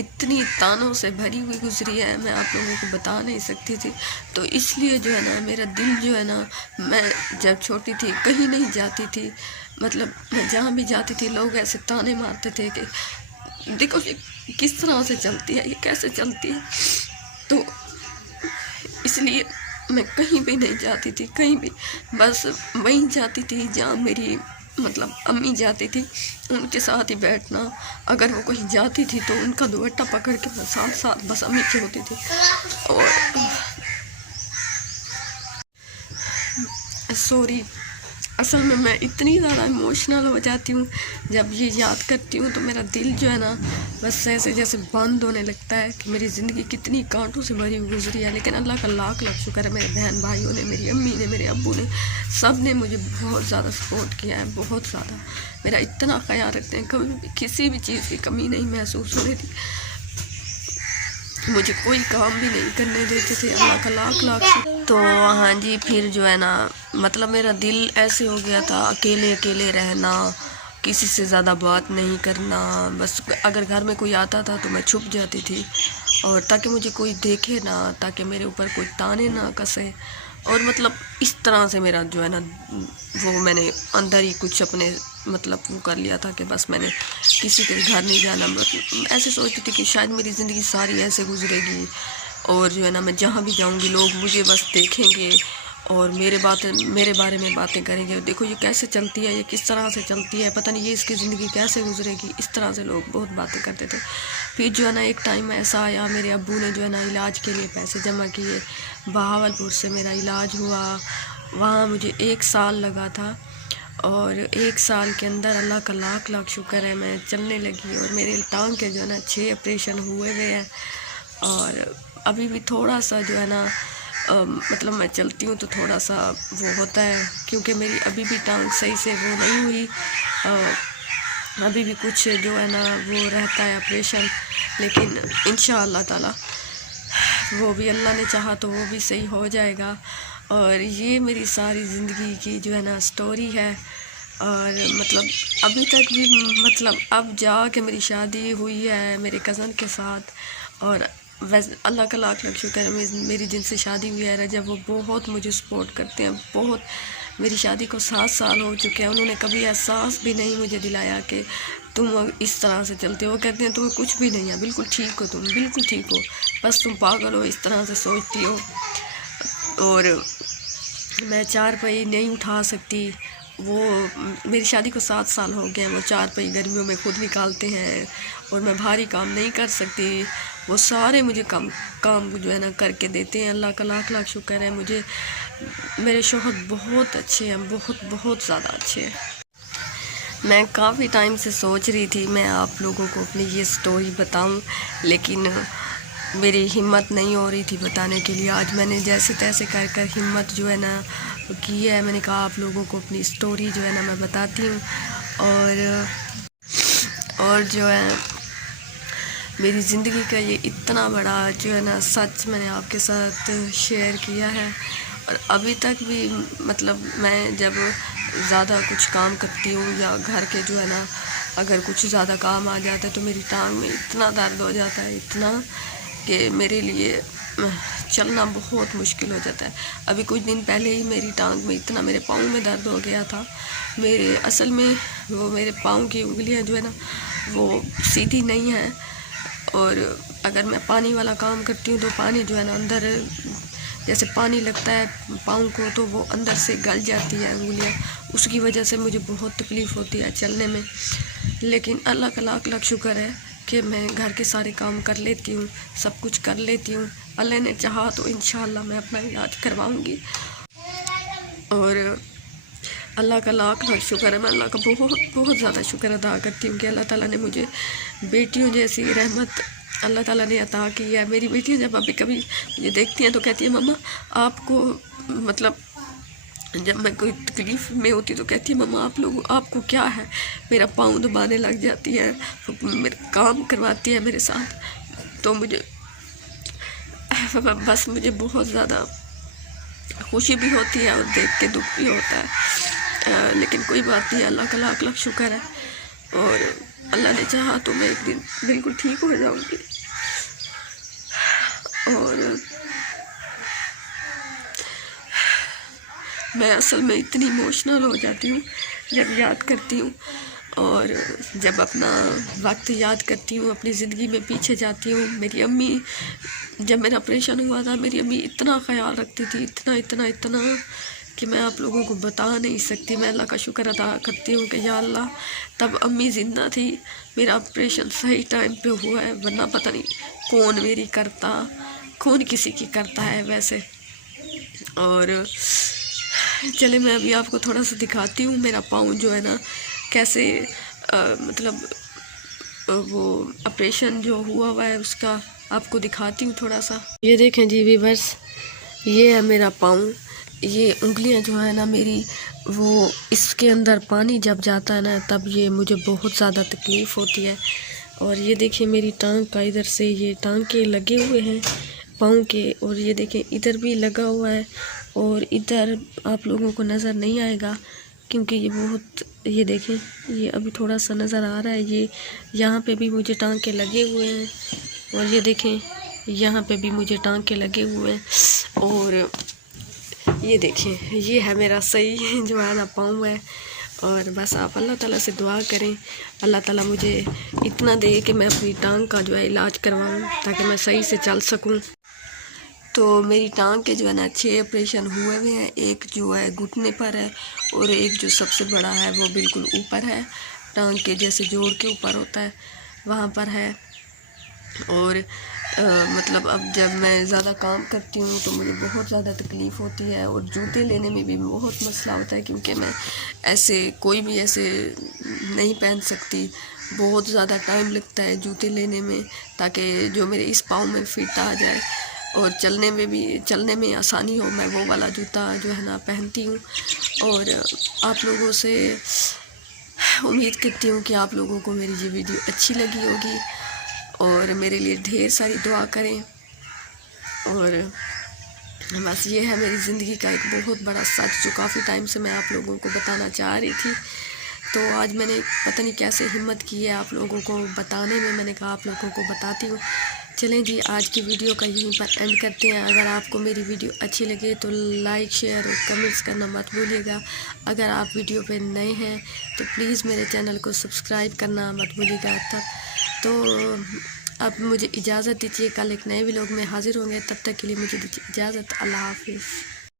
اتنی تانوں سے بھری ہوئی گزری ہے، میں آپ لوگوں کو بتا نہیں سکتی تھی۔ تو اس لیے جو ہے نا میرا دل جو ہے نا، میں جب چھوٹی تھی کہیں نہیں جاتی تھی، مطلب میں جہاں بھی جاتی تھی لوگ ایسے تانے مارتے تھے کہ دیکھو یہ کس طرح سے چلتی ہے، یہ کیسے چلتی ہے۔ تو اس لیے میں کہیں بھی نہیں جاتی تھی، کہیں بھی، بس وہیں جاتی تھی جہاں میری مطلب امی جاتی تھی، ان کے ساتھ ہی بیٹھنا۔ اگر وہ کہیں جاتی تھی تو ان کا دوپٹہ پکڑ کے میں ساتھ ساتھ بس امی کی ہوتی تھی۔ اور سوری، اصل میں اتنی زیادہ ایموشنل ہو جاتی ہوں جب یہ یاد کرتی ہوں، تو میرا دل جو ہے نا بس ایسے جیسے بند ہونے لگتا ہے کہ میری زندگی کتنی کانٹوں سے بھری ہوئی گزری ہے۔ لیکن اللہ کا لاکھ لاکھ شکر ہے، میرے بہن بھائیوں نے، میری امی نے، میرے ابو نے، سب نے مجھے بہت زیادہ سپورٹ کیا ہے، بہت زیادہ میرا اتنا خیال رکھتے ہیں، کبھی بھی کسی بھی چیز کی کمی نہیں محسوس ہو رہی تھی، مجھے کوئی کام بھی نہیں کرنے دیتے تھے، اللہ کا لاکھ لاکھ شکر۔ تو ہاں جی، پھر جو ہے نا مطلب میرا دل ایسے ہو گیا تھا، اکیلے اکیلے رہنا، کسی سے زیادہ بات نہیں کرنا، بس اگر گھر میں کوئی آتا تھا تو میں چھپ جاتی تھی، اور تاکہ مجھے کوئی دیکھے نہ، تاکہ میرے اوپر کوئی تانے نہ کسے۔ اور مطلب اس طرح سے میرا جو ہے نا وہ میں نے اندر ہی کچھ اپنے مطلب وہ کر لیا تھا کہ بس میں نے کسی کے گھر نہیں جانا، ایسے سوچتی تھی کہ شاید میری زندگی ساری ایسے گزرے گی، اور جو ہے نا میں جہاں بھی جاؤں گی لوگ مجھے بس دیکھیں گے اور میرے بارے میں باتیں کریں گے، دیکھو یہ کیسے چلتی ہے، یہ کس طرح سے چلتی ہے، پتہ نہیں یہ اس کی زندگی کیسے گزرے گی، اس طرح سے لوگ بہت باتیں کرتے تھے۔ پھر جو ہے نا ایک ٹائم ایسا آیا، میرے ابو نے جو ہے نا علاج کے لیے پیسے جمع کیے، بہاولپور سے میرا علاج ہوا، وہاں مجھے 1 سال لگا تھا، اور 1 سال کے اندر اللہ کا لاکھ لاکھ شکر ہے میں چلنے لگی، اور میرے ٹانگ کے جو ہے نا 6 آپریشن ہوئے ہیں، اور ابھی بھی تھوڑا سا جو ہے نا مطلب میں چلتی ہوں تو تھوڑا سا وہ ہوتا ہے، کیونکہ میری ابھی بھی ٹانگ صحیح سے وہ نہیں ہوئی، ابھی بھی کچھ جو ہے نا وہ رہتا ہے آپریشن، لیکن انشاءاللہ تعالی وہ بھی اللہ نے چاہا تو وہ بھی صحیح ہو جائے گا۔ اور یہ میری ساری زندگی کی جو ہے نا سٹوری ہے، اور مطلب ابھی تک بھی مطلب اب جا کے میری شادی ہوئی ہے میرے کزن کے ساتھ، اور ویسے اللہ کا لاکھ لاکھ شکر ہے میری جن سے شادی ہوئی ہے رجب، وہ بہت مجھے سپورٹ کرتے ہیں، بہت، میری شادی کو 7 سال ہو چکے ہیں، انہوں نے کبھی احساس بھی نہیں مجھے دلایا کہ تم اس طرح سے چلتے ہو، وہ کہتے ہیں تمہیں کچھ بھی نہیں ہے، بالکل ٹھیک ہو، تم بالکل ٹھیک ہو، بس تم پاگل ہو، اس طرح سے سوچتی ہو۔ اور میں 4 پہی نہیں اٹھا سکتی، وہ میری شادی کو 7 سال ہو گئے ہیں، وہ 4 پہی گرمیوں میں خود نکالتے ہیں، اور میں بھاری کام نہیں کر سکتی، وہ سارے مجھے کام جو ہے نا کر کے دیتے ہیں، اللہ کا لاکھ لاکھ شکر ہے، مجھے میرے شوہر بہت اچھے ہیں، بہت بہت زیادہ اچھے ہیں۔ میں کافی ٹائم سے سوچ رہی تھی میں آپ لوگوں کو اپنی یہ سٹوری بتاؤں، لیکن میری ہمت نہیں ہو رہی تھی بتانے کے لیے۔ آج میں نے جیسے تیسے کر ہمت جو ہے نا کی ہے، میں نے کہا آپ لوگوں کو اپنی سٹوری جو ہے نا میں بتاتی ہوں، اور جو ہے میری زندگی کا یہ اتنا بڑا جو ہے نا سچ میں نے آپ کے ساتھ شیئر کیا ہے، اور ابھی تک بھی مطلب میں جب زیادہ کچھ کام کرتی ہوں یا گھر کے جو ہے نا اگر کچھ زیادہ کام آ جاتا ہے تو میری ٹانگ میں اتنا درد ہو جاتا ہے، اتنا کہ میرے لیے چلنا بہت مشکل ہو جاتا ہے۔ ابھی کچھ دن پہلے ہی میری ٹانگ میں اتنا، میرے پاؤں میں درد ہو گیا تھا، میرے اصل میں وہ میرے پاؤں کی انگلیاں جو ہے نا وہ سیدھی نہیں ہیں، اور اگر میں پانی والا کام کرتی ہوں تو پانی جو ہے نا اندر جیسے پانی لگتا ہے پاؤں کو تو وہ اندر سے گل جاتی ہے انگلیاں، اس کی وجہ سے مجھے بہت تکلیف ہوتی ہے چلنے میں، لیکن اللہ کا لاکھ لاکھ شکر ہے کہ میں گھر کے سارے کام کر لیتی ہوں، سب کچھ کر لیتی ہوں، اللہ نے چاہا تو انشاءاللہ میں اپنا علاج کرواؤں گی، اور اللہ کا لاکھ لاکھ شکر ہے، میں اللہ کا بہت بہت زیادہ شکر ادا کرتی ہوں کہ اللہ تعالیٰ نے مجھے بیٹیوں جیسی رحمت اللہ تعالیٰ نے عطا کی ہے۔ میری بیٹیاں جب ابھی کبھی مجھے دیکھتی ہیں تو کہتی ہیں مما آپ کو مطلب جب میں کوئی تکلیف میں ہوتی تو کہتی ہے مما آپ کو کیا ہے، میرا پاؤں دبانے لگ جاتی ہے، میرا کام کرواتی ہے میرے ساتھ، تو مجھے بس مجھے بہت زیادہ خوشی بھی ہوتی ہے اور دیکھ کے دکھ بھی ہوتا ہے، لیکن کوئی بات نہیں، اللہ کا لاکھ لاکھ شکر ہے، اور اللہ نے چاہا تو میں ایک دن بالکل ٹھیک ہو جاؤں گی۔ میں اصل میں اتنی ایموشنل ہو جاتی ہوں جب یاد کرتی ہوں، اور جب اپنا وقت یاد کرتی ہوں، اپنی زندگی میں پیچھے جاتی ہوں. میری امی، جب میرا آپریشن ہوا تھا، میری امی اتنا خیال رکھتی تھی، اتنا اتنا اتنا کہ میں آپ لوگوں کو بتا نہیں سکتی. میں اللہ کا شکر ادا کرتی ہوں کہ یا اللہ تب امی زندہ تھی، میرا آپریشن صحیح ٹائم پہ ہوا ہے، ورنہ پتہ نہیں کون میری کرتا، کون کسی کی کرتا ہے ویسے. اور چلے میں ابھی آپ کو تھوڑا سا دکھاتی ہوں میرا پاؤں جو ہے نا کیسے مطلب وہ آپریشن جو ہوا ہے اس کا آپ کو دکھاتی ہوں تھوڑا سا. یہ دیکھیں جی ویورس، یہ ہے میرا پاؤں. یہ انگلیاں جو ہے نا میری، وہ اس کے اندر پانی جب جاتا ہے نا تب یہ مجھے بہت زیادہ تکلیف ہوتی ہے. اور یہ دیکھیں میری ٹانگ کا ادھر سے یہ ٹانگ کے لگے ہوئے ہیں پاؤں کے، اور یہ دیکھیں ادھر بھی لگا ہوا ہے، اور ادھر آپ لوگوں کو نظر نہیں آئے گا کیونکہ یہ بہت، یہ دیکھیں یہ ابھی تھوڑا سا نظر آ رہا ہے. یہ یہاں پہ بھی مجھے ٹانگ کے لگے ہوئے ہیں، اور یہ دیکھیں یہاں پہ بھی مجھے ٹانگ کے لگے ہوئے ہیں. اور یہ دیکھیں یہ ہے میرا صحیح جو ہے نا پاؤں ہے. اور بس آپ اللہ تعالیٰ سے دعا کریں، اللہ تعالیٰ مجھے اتنا دے کہ میں اپنی ٹانگ کا جو ہے علاج کرواؤں تاکہ میں صحیح سے چل سکوں. تو میری ٹانگ کے جو ہے نا 6 آپریشن ہوئے ہوئے ہیں. ایک جو ہے گھٹنے پر ہے، اور ایک جو سب سے بڑا ہے وہ بالکل اوپر ہے، ٹانگ کے جیسے جوڑ کے اوپر ہوتا ہے وہاں پر ہے. اور مطلب اب جب میں زیادہ کام کرتی ہوں تو مجھے بہت زیادہ تکلیف ہوتی ہے، اور جوتے لینے میں بھی بہت مسئلہ ہوتا ہے کیونکہ میں ایسے کوئی بھی ایسے نہیں پہن سکتی. بہت زیادہ ٹائم لگتا ہے جوتے لینے میں تاکہ جو میرے اس پاؤں میں فٹ آ جائے اور چلنے میں آسانی ہو. میں وہ والا جوتا جو ہے نا پہنتی ہوں. اور آپ لوگوں سے امید کرتی ہوں کہ آپ لوگوں کو میری یہ ویڈیو اچھی لگی ہوگی، اور میرے لیے ڈھیر ساری دعا کریں. اور بس یہ ہے میری زندگی کا ایک بہت بڑا سچ جو کافی ٹائم سے میں آپ لوگوں کو بتانا چاہ رہی تھی. تو آج میں نے پتہ نہیں کیسے ہمت کی ہے آپ لوگوں کو بتانے میں نے کہا آپ لوگوں کو بتاتی ہوں. چلیں جی آج کی ویڈیو کا یہیں پر اینڈ کرتے ہیں. اگر آپ کو میری ویڈیو اچھی لگے تو لائک، شیئر اور کمنٹس کرنا مت بھولیے گا. اگر آپ ویڈیو پہ نئے ہیں تو پلیز میرے چینل کو سبسکرائب کرنا مت بھولیے گا. تو اب مجھے اجازت دیجیے، کل ایک نئے ولاگ میں حاضر ہوں گے. تب تک کے لیے مجھے دیجیے اجازت. اللہ حافظ.